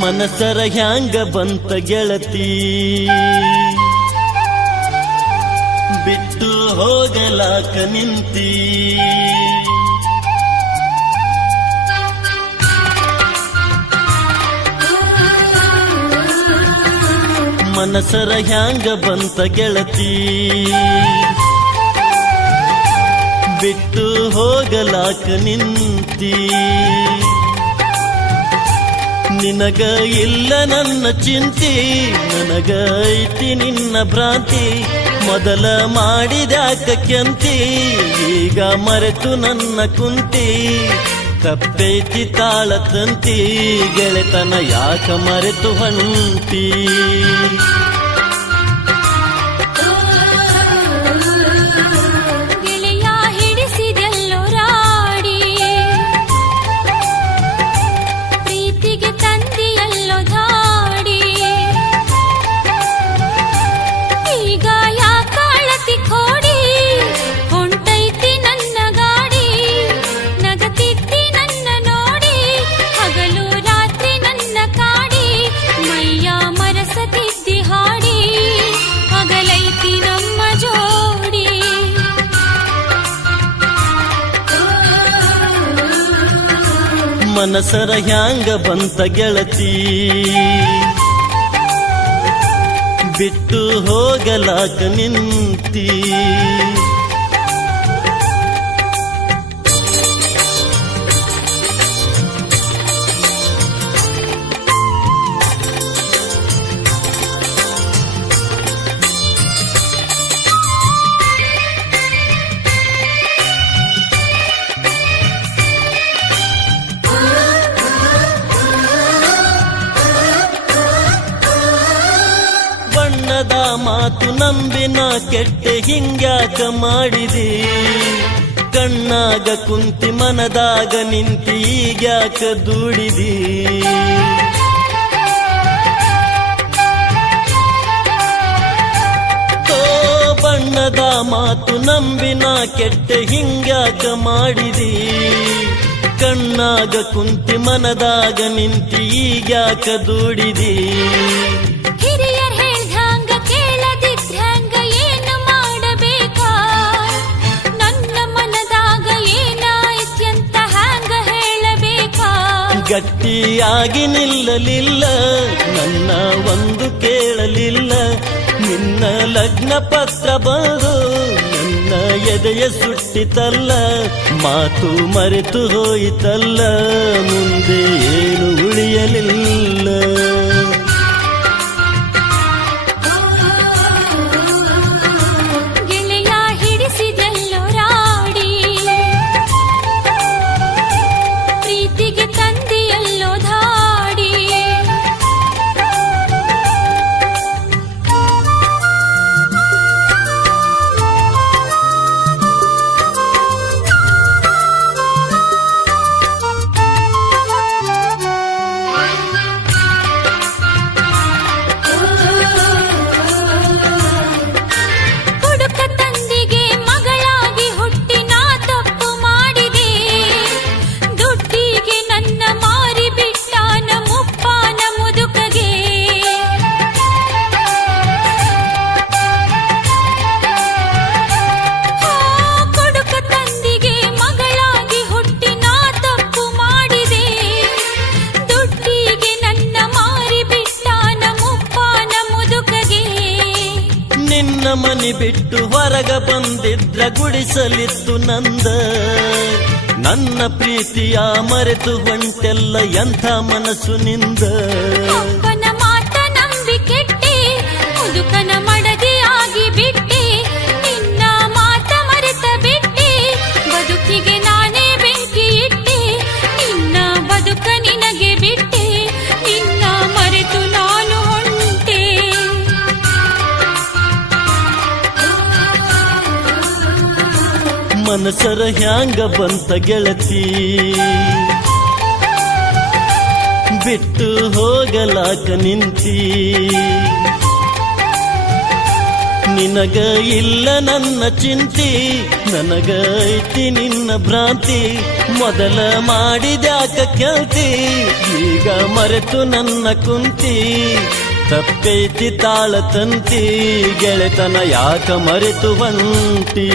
ಮನಸರ ಹ್ಯಾಂಗ ಬಂತ ಗೆಳತಿ ಬಿಟ್ಟು ಹೋಗಲಾಕ ನಿಂತಿ ಮನಸರ ಹ್ಯಾಂಗ ಬಂತ ಗೆಳತಿ ಬಿಟ್ಟು ಹೋಗಲಾಕ ನಿಂತಿ ನಿನಗ ಇಲ್ಲ ನನ್ನ ಚಿಂತಿ ನನಗ ಐತಿ ನಿನ್ನ ಭ್ರಾಂತಿ ಮೊದಲ ಮಾಡಿದ್ಯಾಕ ಕೆಂತಿ ಈಗ ಮರೆತು ನನ್ನ ಕುಂತಿ ತಪ್ಪೈತಿ ತಾಳ ತಂತಿ ಗೆಳೆತನ ಯಾಕ ಮರೆತು ಹೊಂಟಿ ಮನಸರ ಹ್ಯಾಂಗ ಬಂತ ಗೆಳತಿ ಬಿಟ್ಟು ಹೋಗಲಾಕ ನಿಂತಿ ಮಾತು ನಂಬಿನ ಕೆಟ್ಟೆ ಹಿಂಗ್ಯಾಕ ಮಾಡಿದಿ ಕಣ್ಣಾಗ ಕುಂತಿ ಮನದಾಗ ನಿಂತಿ ಈಗ್ಯಾಕ ದುಡಿದಿ ಬಣ್ಣದ ಮಾತು ನಂಬಿನ ಕೆಟ್ಟೆ ಹಿಂಗ್ಯಾಕ ಮಾಡಿದಿ ಕಣ್ಣಾಗ ಕುಂತಿ ಮನದಾಗ ನಿಂತಿ ಈಗ್ಯಾಕ ದುಡಿದಿ ಗಟ್ಟಿಯಾಗಿ ನಿಲ್ಲಲಿಲ್ಲ ನನ್ನ ಒಂದು ಕೇಳಲಿಲ್ಲ ನಿನ್ನ ಲಗ್ನ ಪತ್ರ ಬಂದು ನನ್ನ ಎದೆಯ ಸುಟ್ಟಿತಲ್ಲ ಮಾತು ಮರೆತು ಹೋಯಿತಲ್ಲ ಮುಂದೆ ಏನು ಉಳಿಯಲಿಲ್ಲ ಮನಿ ಬಿಟ್ಟು ಹೊರಗ ಬಂದಿದ್ರ ಗುಡಿಸಲಿತ್ತು ನಂದ ನನ್ನ ಪ್ರೀತಿಯ ಮರೆತು ಹೊಂಟೆಲ್ಲ ಎಂಥ ಮನಸ್ಸು ನಿಂದ ಮಾತ ನಂಬಿ ಕೆಟ್ಟೆ ಮುದುಕನ ಮಡದಿ ಆಗಿ ಬಿಟ್ಟೆ ನಿನ್ನ ಮಾತ ಮರೆತ ಬಿಟ್ಟೆ ಬದುಕಿಗೆ ನಾನೇ ಬೆಂಕಿ ಇಟ್ಟೆ ನಿನ್ನ ಬದುಕ ನಿನಗೆ ಬಿಟ್ಟೆ ನಿನ್ನ ಮರೆತು ನಾನು ಹೊಂಟೆ ಮನಸರ ಹ್ಯಾಂಗ ಬಂತ ಗೆಳತಿ ಬಿಟ್ಟು ಹೋಗಲಾಕ ನಿಂತಿ ನಿನಗ ಇಲ್ಲ ನನ್ನ ಚಿಂತಿ ನನಗ ಐತಿ ನಿನ್ನ ಭ್ರಾಂತಿ ಮೊದಲ ಮಾಡಿದ್ಯಾಕ ಕೇಳ್ತಿ ಈಗ ಮರೆತು ನನ್ನ ಕುಂತಿ ತಪ್ಪೈತಿ ತಾಳ ತಂತಿ ಗೆಳೆತನ ಯಾಕ ಮರೆತು ಬಂತಿ